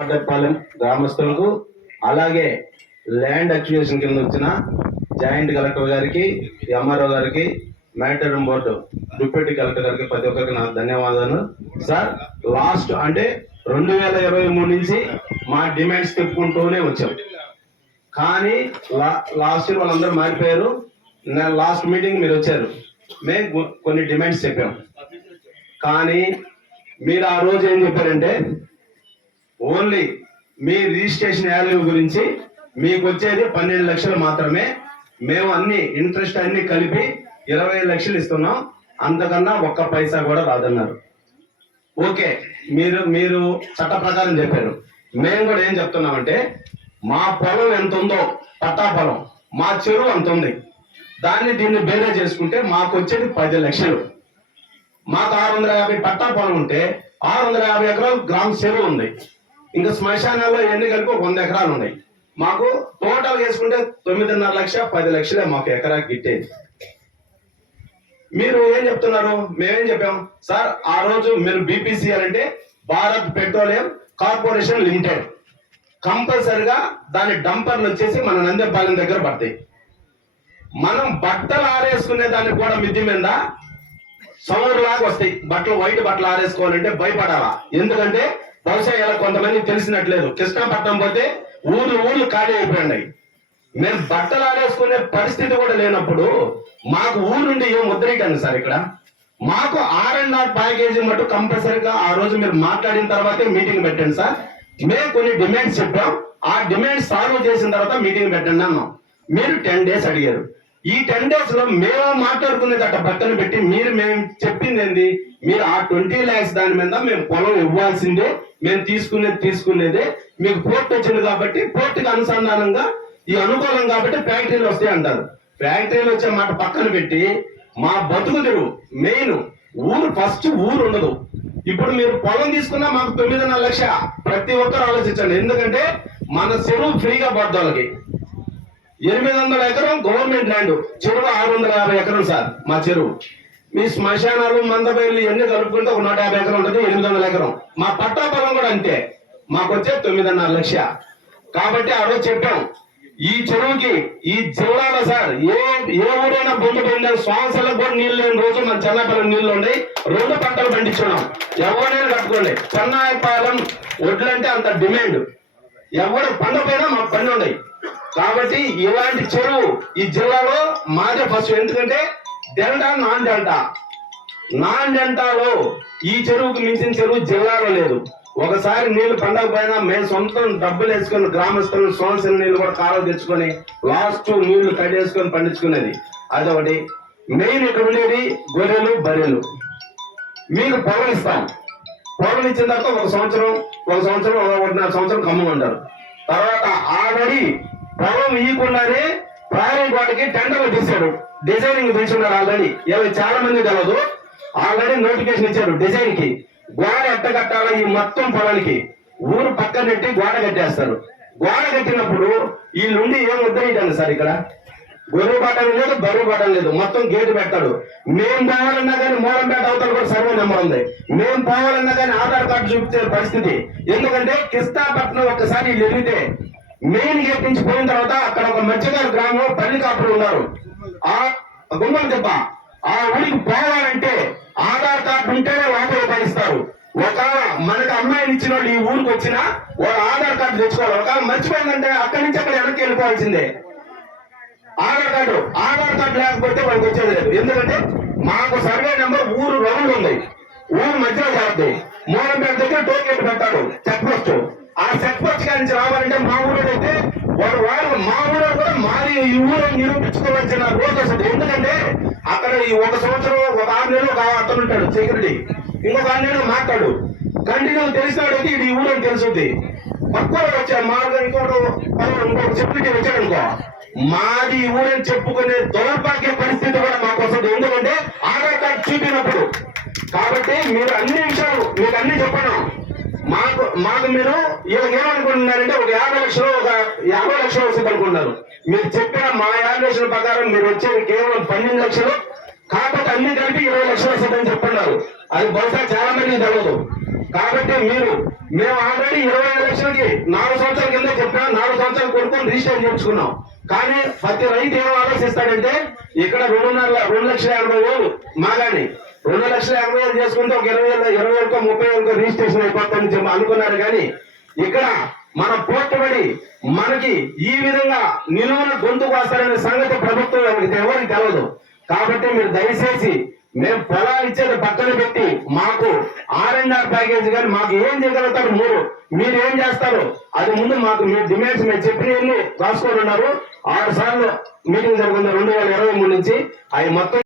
పాటపాలెం గ్రామస్తులకు అలాగే land acquisition కింద వచ్చిన జాయింట్ కలెక్టర్ గారికి ఎంఆర్ఓ గారికి మ్యాటర్ బోర్డు డిప్యూటీ కలెక్టర్ గారికి ప్రతి ఒక్కరికి నా ధన్యవాదాలు. సార్ లాస్ట్ అంటే రెండు వేల ఇరవై మూడు నుంచి మా డిమాండ్స్ చెప్పుకుంటూనే వచ్చాం. కానీ లా- లాస్ట్ ఇయర్ వాళ్ళందరూ మారిపోయారు. నా లాస్ట్ మీటింగ్ మీరు వచ్చారు. మేము కొన్ని డిమాండ్స్ చెప్పాం. కానీ మీరు ఆ రోజు ఏం చెప్పారంటే ఓన్లీ మీ రిజిస్ట్రేషన్ వాల్యూ గురించి మీకు వచ్చేది పన్నెండు లక్షలు మాత్రమే. మేము అన్ని ఇంట్రెస్ట్ అన్ని కలిపి ఇరవై లక్షలు ఇస్తున్నాం. అంతకన్నా ఒక్క పైసా కూడా రాదన్నారు. ఓకే మీరు మీరు చట్ట ప్రకారం చెప్పారు. మేము కూడా ఏం చెప్తున్నామంటే మా పొలం ఎంత ఉందో పట్టా పొలం మా చెరువు అంత ఉంది దాన్ని దీన్ని బేరే చేసుకుంటే మాకు వచ్చేది పది లక్షలు. మాకు ఆరు వందల యాభై పట్టా పొలం ఉంటే ఆరు వందల యాభై ఎకరాలు గ్రామ చెరువు ఉంది. ఇంకా శ్మశానాల్లో ఎన్ని కలిపి వంద ఎకరాలు ఉన్నాయి. మాకు టోటల్ వేసుకుంటే తొమ్మిదిన్నర లక్ష పది లక్షలే మాకు ఎకరా గిట్టేది. మీరు ఏం చెప్తున్నారు? మేమేం చెప్పాం? సార్ ఆ రోజు మీరు బీపీసీఎల్ అంటే భారత్ పెట్రోలియం కార్పొరేషన్ లిమిటెడ్. కంపల్సరిగా దాని డంపర్లు వచ్చేసి మన నందేపాలెం దగ్గర పడతాయి. మనం బట్టలు ఆరేసుకునే దానికి కూడా మిద్ది మీద సౌండ్ లాగా వస్తాయి. బట్టలు వైట్ బట్టలు ఆరేసుకోవాలంటే భయపడాలా? ఎందుకంటే బహుశా ఇలా కొంతమంది తెలిసినట్లేదు. కృష్ణాపట్నం పోతే ఊరు ఊళ్ళు ఖాళీ అయిపోయినాయి. మేము బట్టలు ఆడేసుకునే పరిస్థితి కూడా లేనప్పుడు మాకు ఊరు నుండి ఏం ముద్రీకండి సార్ ఇక్కడ. మాకు ఆర్ అండ్ ఆర్ ప్యాకేజీ మటు కంపల్సరీగా ఆ రోజు మీరు మాట్లాడిన తర్వాతే మీటింగ్ పెట్టండి సార్. మేము కొన్ని డిమాండ్స్ చెప్పాం. ఆ డిమాండ్ సాల్వ్ చేసిన తర్వాత మీటింగ్ పెట్టండి అన్నాం. మీరు టెన్ డేస్ అడిగారు. ఈ టెన్ డేస్లో మేము మాట్లాడుకునేది అట్ట పక్కన పెట్టి మీరు మేము చెప్పింది ఏంది మీరు ఆ ట్వంటీ ల్యాక్స్ దాని మీద మేము పొలం ఇవ్వాల్సిందే మేము తీసుకునేది తీసుకునేదే. మీకు పోర్ట్ వచ్చింది కాబట్టి పోర్టుకి అనుసంధానంగా ఈ అనుకూలం కాబట్టి ఫ్యాక్టరీలు వస్తాయి అంటారు. ఫ్యాక్టరీలు వచ్చే మాట పక్కన పెట్టి మా బతుకు తెరువు మెయిన్ ఊరు ఫస్ట్ ఊరు ఉండదు. ఇప్పుడు మీరు పొలం తీసుకున్నా మాకు తొమ్మిదిన్నర లక్ష. ప్రతి ఒక్కరు ఆలోచించండి. ఎందుకంటే మన చెరువు ఫ్రీగా పడ్డ వాళ్ళకి. ఎనిమిది వందల ఎకరం గవర్నమెంట్ ల్యాండ్ చెరువు ఆరు వందల యాభై ఎకరం సార్ మా చెరువు. మీ శ్మశానాలు మందబయలు ఇవన్నీ కలుపుకుంటే ఒక నూట యాభై ఎకరం ఉంటుంది ఎనిమిది వందల ఎకరం. మా పట్టా పొలం కూడా అంతే. మాకు వచ్చే తొమ్మిదిన్నర లక్ష. కాబట్టి ఆ రోజు చెప్పాం ఈ చెరువుకి ఈ జిల్లాలో సార్ ఏ ఏ ఊరైనా భూమి పొందిన శ్వాసలకు కూడా నీళ్ళు లేని రోజు మన చెన్నపాలెం నీళ్ళు ఉన్నాయి. రెండు పంటలు పండించున్నాం ఎవరైనా కట్టుకోండి. చెన్నాయపాలెం వడ్లంటే అంత డిమాండ్. ఎవరు పండపోయినా మాకు పని ఉన్నాయి. కాబట్టి ఇలాంటి చెరువు ఈ జిల్లాలో మాదే ఫస్ట్ ఎందుకంటే డెల్టా నాన్ డెల్టా నాన్ డెల్టాలో ఈ చెరువుకు మించిన చెరువు జిల్లాలో లేదు. ఒకసారి నీళ్ళు పండకపోయినా మేము సొంతం డబ్బులు వేసుకుని గ్రామస్తులు సోన్సిన నీళ్ళు కూడా కాలువ తెచ్చుకొని లాస్ట్ నీళ్ళు కట్టేసుకొని పండించుకునేది. అదొకటి. మెయిన్ ఇక్కడ ఉండేది గొర్రెలు బర్రెలు. మీకు పొలం ఇస్తాం. పొలం ఇచ్చిన తర్వాత ఒక సంవత్సరం ఒక సంవత్సరం ఒకటిన్నర సంవత్సరం కమ్ముకుంటారు తర్వాత ఆల్రెడీ పొలం ఇవ్వకుండానే ప్రయాణం కోటకి టెండర్లు తీశాడు. డిజైనింగ్ తీసుకున్నారు ఆల్రెడీ. ఇవాళ చాలా మంది తెలదు ఆల్రెడీ నోటిఫికేషన్ ఇచ్చారు డిజైన్కి గోడ ఎట్ట కట్టాలో ఈ మొత్తం పొలానికి. ఊరు పక్కన పెట్టి గోడ కట్టేస్తారు. గోడ కట్టినప్పుడు ఈ నుండి ఏం ఉద్దరించండి సార్ ఇక్కడ? గొర్రె పట్టం లేదు బరువు పట్టం లేదు. మొత్తం గేటు పెడతాడు మేము పోవాలన్నా కానీ మోరంపేట అవతల కూడా సర్వే నెంబర్ ఉంది. మేము పోవాలన్నా కానీ ఆధార్ కార్డు చూపించే పరిస్థితి. ఎందుకంటే కృష్ణాపట్నం ఒక్కసారి వీళ్ళు వెళ్తే మెయిన్ గేట్ నుంచి పోయిన తర్వాత అక్కడ ఒక మత్స్యకారు గ్రామంలో పల్లి కాపులు ఉన్నారు. ఆ గుమ్మల దెబ్బ ఆ ఊరికి పోవాలంటే ఆధార్ కార్డు ఉంటేనే లోపల పడిస్తారు ఒక మనకు అమ్మాయిని ఇచ్చిన వాళ్ళు ఈ ఊరికి వచ్చినా వాళ్ళు ఆధార్ కార్డు తెచ్చుకోవాలి. ఒక మర్చిపోయిందంటే అక్కడి నుంచి అక్కడ వెనక్కి వెళ్ళిపోవాల్సిందే. ఆధార్ కార్డు ఆధార్ కార్డు లేకపోతే వాళ్ళకి వచ్చేది లేదు. ఎందుకంటే మాకు సర్వే నెంబర్ ఊరు రౌండ్ ఉంది. ఊరు మధ్యలో చేరుద్ది మూలంపేట దగ్గర టోల్ గేట్ పెట్టాడు చెక్ పోస్ట్ ఆ చెక్ పోస్ట్ కాడి నుంచి రావాలంటే మా ఊరు అయితే వాడు వాళ్ళు మా ఊరు కూడా మాది ఈ ఊరు నిరూపించుకోవాల్సిన రోజు వస్తుంది ఎందుకంటే అక్కడ ఈ ఒక సంవత్సరం ఒక ఆరు నెలలు ఒక అతను ఉంటాడు సెక్యూరిటీ ఇంకొక ఆరు నెలలు మాట్లాడు. కంటిన్యూ తెలిసినాడు ఇది ఊరు అని తెలుసుద్ది. పక్కన వచ్చా మార్గం ఇంకోటి ఇంకొక సెక్యూరిటీ వచ్చాడు అనుకో. మాది ఊరని చెప్పుకునే దౌర్భాగ్య పరిస్థితి కూడా మాకు వస్తుంది ఎందుకంటే ఆధార్ కార్డు చూపినప్పుడు. కాబట్టి మీరు అన్ని విషయాలు మీకు అన్ని చెప్పను. మాకు మాకు మీరు వీళ్ళకి ఏమనుకుంటున్నారంటే ఒక యాభై లక్షలు ఒక యాభై లక్షలు వస్తుంది అనుకున్నారు మీరు చెప్పిన మా యాభై ప్రకారం మీరు వచ్చేది కేవలం పన్నెండు లక్షలు కాకపోతే అన్ని కలిపి ఇరవై లక్షలు వస్తుందని చెప్పున్నారు. అది బహుశా చాలా మంది తెలియదు కాబట్టి మీరు మేము ఆల్రెడీ ఇరవై ఐదు లక్షలకి నాలుగు సంవత్సరాల కింద చెప్పాం నాలుగు సంవత్సరాలు కొనుక్కొని రిజిస్టర్ చేయించుకున్నాం. కానీ ప్రతి రైతు ఏం ఆలోచిస్తాడంటే ఇక్కడ రెండున్నర రెండు లక్షల ఎనభై వేలు మాగాని. రెండు లక్షల ఎనభై వేలు చేసుకుంటే ఒక ఇరవై వేలు ఇరవై వేలకో ముప్పై వేలకో రిజిస్ట్రేషన్ అయిపోతుందని చెప్పి అనుకున్నారు కానీ ఇక్కడ మన పోట్టుబడి మనకి ఈ విధంగా నిలువున గొంతుకు వస్తారనే సంగతి ప్రభుత్వం ఎవరికి ఎవరికి తెలవదు. కాబట్టి మీరు దయచేసి మేము పొలాలు ఇచ్చేది పక్కన పెట్టి మాకు ఆర్ అండ్ ఆర్ ప్యాకేజ్ కానీ మాకు ఏం చేయగలుగుతారు మూడు. మీరు ఏం చేస్తారు? అది ముందు మాకు మీరు డిమాండ్స్ మేము చెప్పిన రాసుకొని ఉన్నారు. ఆరు సార్లు మీటింగ్ జరుగుతుంది రెండు వేల ఇరవై మూడు నుంచి. అవి మొత్తం